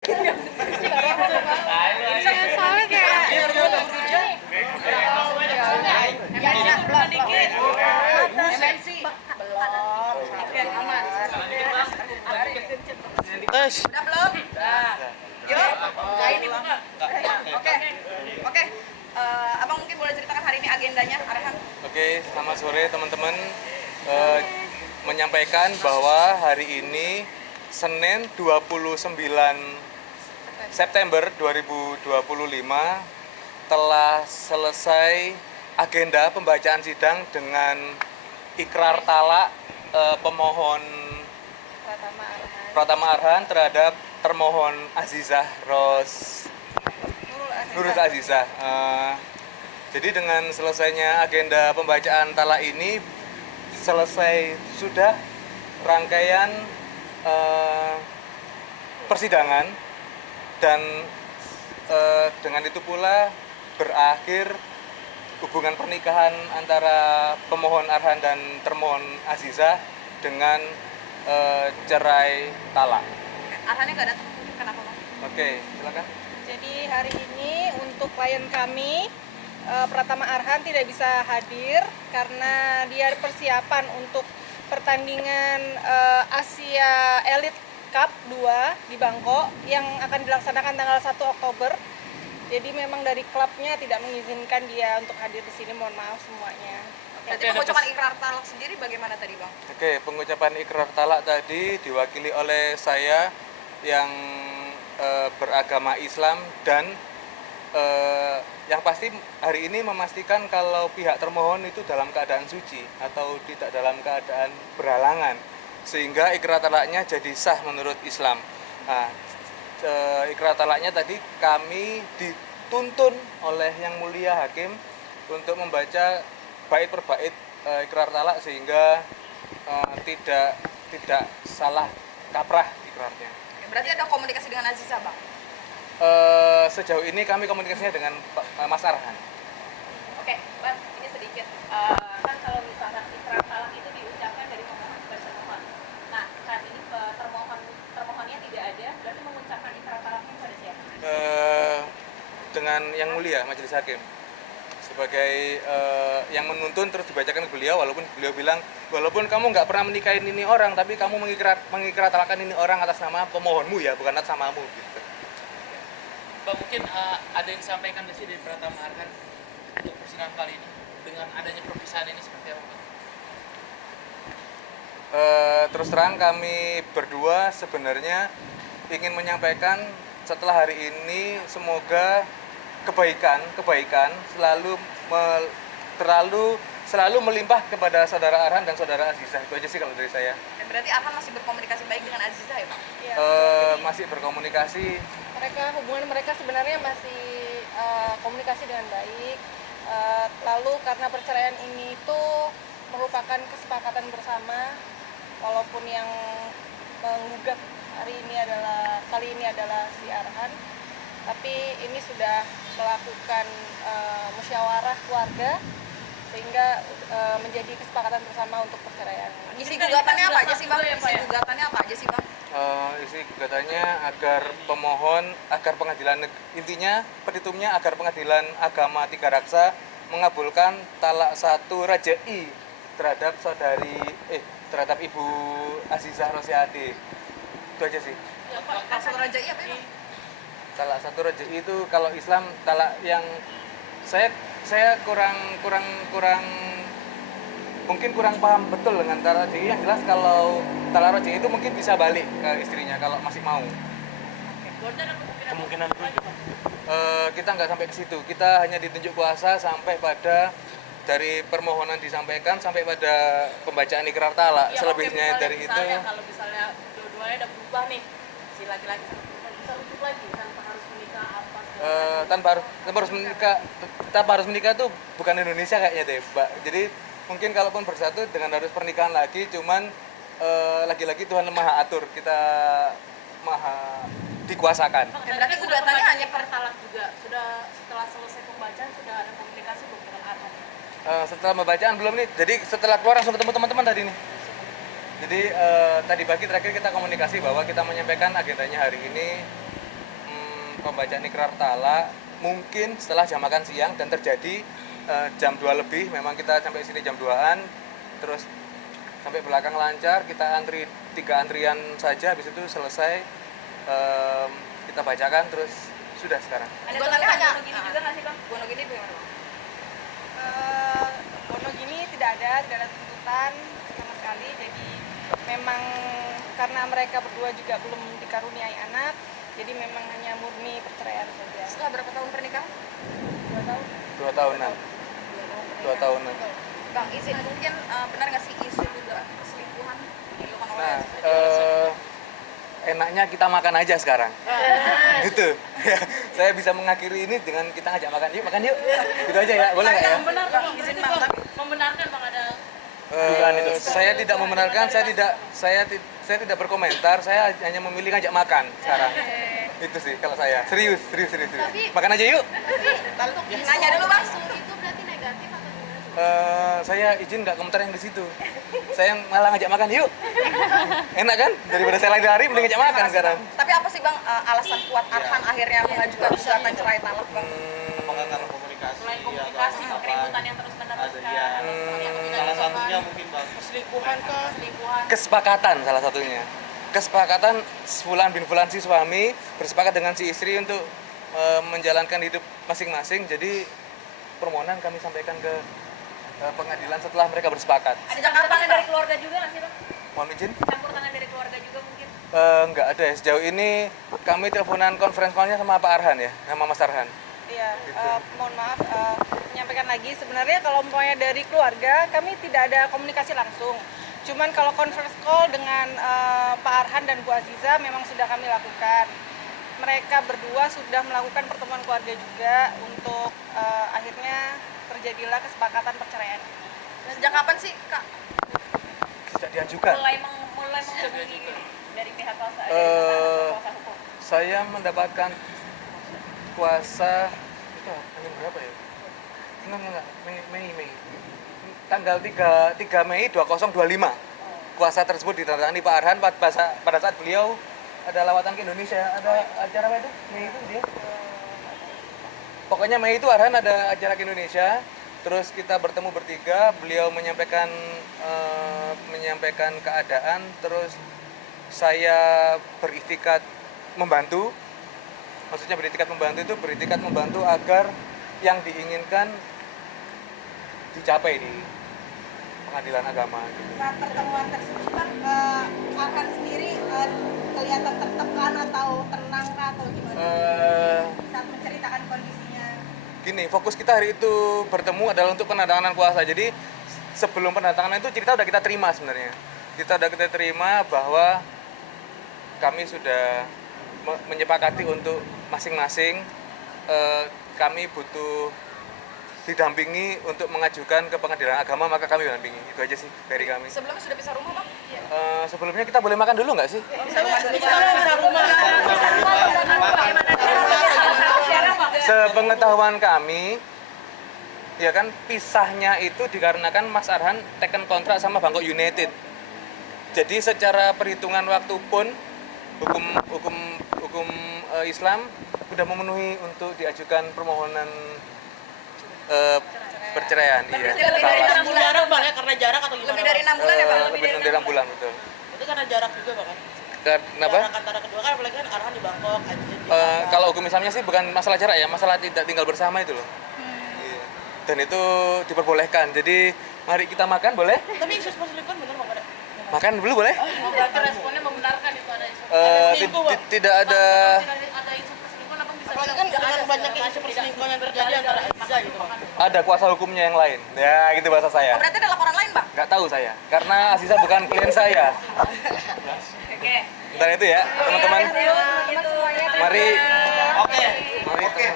Soalnya kayak Tes. Udah belum? Yuk, ini Oke, oke. Abang mungkin boleh ceritakan hari ini agendanya, Arhan? Oke, selamat sore teman-teman. Eh, Menyampaikan bahwa hari ini Senin 29 September 2025 telah selesai agenda pembacaan sidang dengan ikrar talak pemohon Pratama Arhan terhadap termohon Azizah Nurul Azizah. Jadi dengan selesainya agenda pembacaan talak ini selesai sudah rangkaian persidangan dan dengan itu pula berakhir hubungan pernikahan antara pemohon Arhan dan termohon Azizah dengan cerai talak. Arhannya nggak datang, kenapa Bang? Oke, silakan. jadi hari ini untuk klien kami Pratama Arhan tidak bisa hadir karena dia persiapan untuk pertandingan Asia Elite Cup 2 di Bangkok yang akan dilaksanakan tanggal 1 Oktober. Jadi memang dari klubnya tidak mengizinkan dia untuk hadir di sini. Mohon maaf semuanya. Jadi pengucapan ikrar talak sendiri bagaimana tadi Bang? Oke, pengucapan ikrar talak tadi diwakili oleh saya yang beragama Islam dan yang pasti hari ini memastikan kalau pihak termohon itu dalam keadaan suci atau tidak dalam keadaan berhalangan sehingga ikrar talaknya jadi sah menurut Islam. Nah, ikrar talaknya tadi kami dituntun oleh Yang Mulia Hakim untuk membaca bait per bait ikrar talak sehingga tidak salah kaprah ikrarnya. Berarti ada komunikasi dengan Azizah Bang? Sejauh ini kami komunikasinya dengan Mas Arhan. Oke, Bang, ini sedikit. Kan kalau misalkan ikrar talak itu diucapkan dari pemohon ke termohon. Nah, saat ini termohonnya tidak ada, berarti mengucapkan ikrar talaknya kepada siapa? Dengan Yang Mulia Majelis Hakim sebagai yang menuntun terus dibacakan ke beliau, walaupun beliau bilang walaupun kamu nggak pernah menikahin ini orang tapi kamu mengikrar talakkan ini orang atas nama pemohonmu ya, bukan atas namamu gitu. Bang, mungkin ada yang disampaikan di sini dari Pratama Arhan untuk persidangan kali ini dengan adanya perpisahan ini seperti apa, Bang? Terus terang kami berdua sebenarnya ingin menyampaikan setelah hari ini semoga kebaikan selalu melimpah kepada saudara Arhan dan saudara Azizah. Itu aja sih kalau dari saya. Dan berarti Arhan masih berkomunikasi baik dengan Azizah ya Bang? Ya, Masih berkomunikasi. hubungan mereka sebenarnya masih komunikasi dengan baik. Lalu karena perceraian ini itu merupakan kesepakatan bersama, walaupun yang menggugat kali ini adalah si Arhan, tapi ini sudah melakukan musyawarah keluarga sehingga menjadi kesepakatan bersama untuk perceraian. Isi gugatannya apa aja sih Bang? Isi gugatannya apa aja sih Bang? Isi gugatannya agar intinya petitumnya agar Pengadilan Agama Tiga Raksa mengabulkan talak 1 rajai terhadap Ibu Azizah Rosyadi. Itu aja sih. Asal rajai apa ya Bang? Talak 1 rajai itu kalau Islam talak yang saya kurang mungkin kurang paham betul dengan talak rajai. Yang jelas kalau talak rajai itu mungkin bisa balik ke istrinya kalau masih mau. Kemungkinan Kita nggak sampai ke situ. Kita hanya ditunjuk kuasa sampai pada dari permohonan disampaikan sampai pada pembacaan ikrar talak. Selebihnya dari itu. Kalau misalnya dua-duanya udah berubah nih, si laki-laki bisa rujuk lagi tanpa harus menikah tanpa harus menikah tuh bukan Indonesia kayaknya deh, Mbak. Jadi mungkin kalaupun bersatu dengan harus pernikahan lagi, cuman lagi-lagi Tuhan maha atur, kita maha dikuasakan. Dan berarti gugatannya hanya talak juga. Setelah selesai pembacaan sudah ada komunikasi belum dengan Arhan? Setelah pembacaan belum nih, jadi setelah keluar langsung ketemu teman-teman tadi nih. Jadi tadi pagi terakhir kita komunikasi bahwa kita menyampaikan agendanya hari ini pembacaan ikrar talak mungkin setelah jam makan siang dan terjadi jam 2 lebih, memang kita sampai sini jam 2-an, terus sampai belakang lancar, kita antri 3 antrian saja, habis itu selesai kita bacakan, terus sudah sekarang. Ada tuntutan Wonogini juga nggak sih Bang? Wonogini bagaimana Bang? Wonogini tidak ada tuntutan sama sekali, jadi memang karena mereka berdua juga belum dikaruniai anak, jadi memang hanya murni perceraian saja. Setelah berapa tahun pernikahan? 2 tahun. 2 tahunan. 2 tahunan. Bang, izin mungkin benar nggak sih isu dugaan perselingkuhan dilakukan oleh Nah, enaknya kita makan aja sekarang. Gitu. Saya bisa mengakhiri ini dengan kita ngajak makan. Yuk, makan yuk. Gitu aja ya. Boleh nggak ya? Membenarkan Bang, Izin, berarti Bang, Bang, tapi- membenarkan Bang ada Saya tidak membenarkan, saya tidak berkomentar, saya hanya memilih ngajak makan sekarang. Itu sih kalau saya. Serius. Makan aja yuk. nanya dulu Bang. Itu berarti negatif atau gimana? Saya izin nggak komentar yang di situ. Saya yang malah ngajak makan yuk. Enak kan? Daripada saya lari mending ngajak makan sekarang. Tapi apa sih Bang alasan kuat Arhan akhirnya mengajukan gugatan cerai talak Bang? Apakah karena komunikasi? selain komunikasi, atau apa? keributan yang terus menerus Ada ya. Salah satunya mungkin Bang. perselingkuhan kah? Selingkuhan. Kesepakatan salah satunya. Kesepakatan Fulan bin Fulan si suami bersepakat dengan si istri untuk menjalankan hidup masing-masing. Jadi permohonan kami sampaikan ke pengadilan setelah mereka bersepakat. Ada Campur Jakarta tangan dari keluarga juga nggak sih Bang? Mohon izin? Campur tangan dari keluarga juga mungkin? Nggak ada ya. Sejauh ini kami teleponan conference call-nya sama Pak Arhan ya, sama Mas Arhan. Iya, mohon maaf menyampaikan lagi, sebenarnya kalau umpamanya dari keluarga kami tidak ada komunikasi langsung. Cuman kalau conference call dengan Pak Arhan dan Bu Aziza memang sudah kami lakukan. Mereka berdua sudah melakukan pertemuan keluarga juga untuk akhirnya terjadilah kesepakatan perceraian. Sejak kapan sih Kak? Sejak diajukan. Mulai menghubungi dari pihak kuasa kuasa hukum. Saya mendapatkan kuasa itu angin berapa ya? Enggak. Mei. Tanggal 3 Mei 2025. Kuasa tersebut ditandatangani Pak Arhan pada saat beliau ada lawatan ke Indonesia. Ada acara apa itu? Mei itu dia. Pokoknya Mei itu Arhan ada acara ke Indonesia. Terus kita bertemu bertiga, beliau menyampaikan keadaan, terus saya beritikad membantu. Maksudnya beritikad membantu agar yang diinginkan dicapai di pengadilan agama gitu. Saat pertemuan tersebut kan Arhan sendiri kelihatan tertekan atau tenang kah atau gimana saat menceritakan kondisinya? Gini, fokus kita hari itu bertemu adalah untuk penandatanganan kuasa. Jadi sebelum penandatanganan itu cerita udah kita terima sebenarnya. Kita terima bahwa kami sudah menyepakati untuk masing-masing kami butuh didampingi untuk mengajukan ke pengadilan agama, maka kami dampingi. Itu aja sih dari kami. Sebelumnya sudah pisah rumah Bang? Sebelumnya kita boleh makan dulu nggak sih? Sepengetahuan kami, ya kan pisahnya itu dikarenakan Mas Arhan teken kontrak sama Bangkok United. Jadi secara perhitungan waktu pun hukum Islam sudah memenuhi untuk diajukan permohonan perceraian. Iya. Lebih dari 6 bulan. Jarak Bang ya, karena jarak atau gimana? Lebih dari 6 bulan ya Bang? Lebih dari 6 bulan betul. Itu karena jarak juga Bang kan? Kenapa? Jarak antara kedua kan apalagi kan Arhan di Bangkok, Ajin di Kalau hukum Islamnya sih bukan masalah jarak ya, masalah tidak tinggal bersama itu loh. Iya. Dan itu diperbolehkan. Jadi mari kita makan, boleh? Tapi isu perselingkuhan bener Bang ada? Makan dulu boleh? Oh, berarti responnya membenarkan itu ada isu. Tidak ada. Ada isu perselingkuhan apa bisa? Apalagi kan dengan banyaknya isu perselingkuhan yang terjadi antara Aziza gitu Bang. Ada kuasa hukumnya yang lain. Ya, gitu bahasa saya. Berarti ada laporan lain Bang? Nggak tahu saya, karena Aziza bukan klien saya. Oke. Bentar itu ya, teman-teman. Teman-teman semuanya, terima Mari. Oke. Mari.